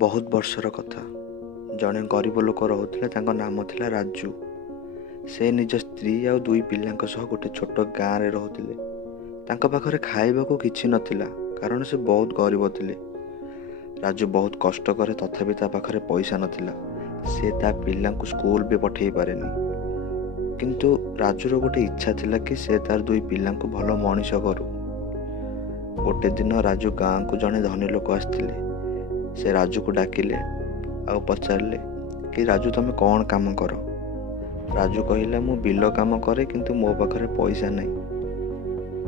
ବହୁତ ବର୍ଷର କଥା। ଜଣେ ଗରିବ ଲୋକ ରହୁଥିଲେ। ତାଙ୍କ ନାମ ଥିଲା ରାଜୁ। ସେ ନିଜ ସ୍ତ୍ରୀ ଆଉ 2 ପିଲାଙ୍କ ସହ ଗୋଟେ ଛୋଟ ଗାଁରେ ରହୁଥିଲେ। ତାଙ୍କ ପାଖରେ ଖାଇବାକୁ କିଛି ନଥିଲା, କାରଣ ସେ ବହୁତ ଗରିବ ଥିଲେ। ରାଜୁ ବହୁତ କଷ୍ଟ କରେ, ତଥାପି ତା ପାଖରେ ପଇସା ନଥିଲା। ସେ ତା ପିଲାଙ୍କୁ ସ୍କୁଲ ବି ପଠେଇ ପାରେନି। କିନ୍ତୁ ରାଜୁର ଗୋଟେ ଇଚ୍ଛା ଥିଲା କି ସେ ତାର 2 ପିଲାଙ୍କୁ ଭଲ ମଣିଷ କରୁ। ଗୋଟେ ଦିନ ରାଜୁ ଗାଁକୁ ଜଣେ ଧନୀ ଲୋକ ଆସିଥିଲେ। ସେ ରାଜୁକୁ ଡାକିଲେ ଆଉ ପଚାରିଲେ କି ରାଜୁ, ତମେ କ'ଣ କାମ କର? ରାଜୁ କହିଲା, ମୁଁ ବିଲ କାମ କରେ, କିନ୍ତୁ ମୋ ପାଖରେ ପଇସା ନାହିଁ।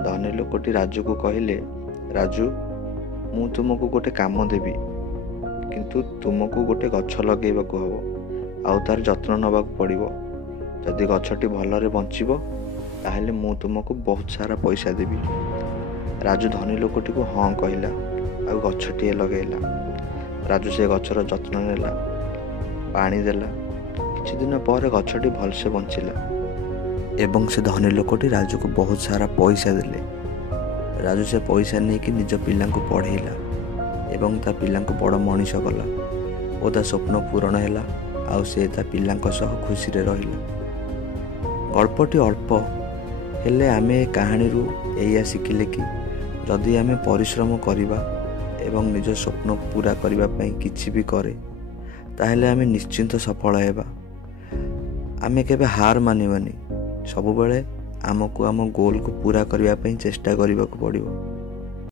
ଧନୀ ଲୋକଟି ରାଜୁକୁ କହିଲେ, ରାଜୁ, ମୁଁ ତୁମକୁ ଗୋଟେ କାମ ଦେବି, କିନ୍ତୁ ତୁମକୁ ଗୋଟେ ଗଛ ଲଗେଇବାକୁ ହେବ ଆଉ ତାର ଯତ୍ନ ନେବାକୁ ପଡ଼ିବ। ଯଦି ଗଛଟି ଭଲରେ ବଞ୍ଚିବ ତାହେଲେ ମୁଁ ତୁମକୁ ବହୁତ ସାରା ପଇସା ଦେବି। ରାଜୁ ଧନୀ ଲୋକଟିକୁ ହଁ କହିଲା ଆଉ ଗଛଟିଏ ଲଗାଇଲା। ରାଜୁ ସେ ଗଛର ଯତ୍ନ ନେଲା, ପାଣି ଦେଲା। କିଛି ଦିନ ପରେ ଗଛଟି ଭଲସେ ବଞ୍ଚିଲା ଏବଂ ସେ ଧନୀ ଲୋକଟି ରାଜୁକୁ ବହୁତ ସାରା ପଇସା ଦେଲେ। ରାଜୁ ସେ ପଇସା ନେଇକି ନିଜ ପିଲାଙ୍କୁ ପଢ଼େଇଲା ଏବଂ ତା ପିଲାଙ୍କୁ ବଡ଼ ମଣିଷ କଲା ଓ ତା ସ୍ୱପ୍ନ ପୂରଣ ହେଲା ଆଉ ସେ ତା ପିଲାଙ୍କ ସହ ଖୁସିରେ ରହିଲା। ଗଳ୍ପଟି ଅଳ୍ପ, ହେଲେ ଆମେ ଏ କାହାଣୀରୁ ଏଇଆ ଶିଖିଲେ କି ଯଦି ଆମେ ପରିଶ୍ରମ କରିବା ଏବଂ ନିଜ ସ୍ୱପ୍ନ ପୂରା କରିବା ପାଇଁ କିଛି ବି କରେ, ତାହେଲେ ଆମେ ନିଶ୍ଚିନ୍ତ ସଫଳ ହେବା। ଆମେ କେବେ ହାର ମାନିବାନି। ସବୁବେଳେ ଆମକୁ ଆମ ଗୋଲକୁ ପୂରା କରିବା ପାଇଁ ଚେଷ୍ଟା କରିବାକୁ ପଡ଼ିବ।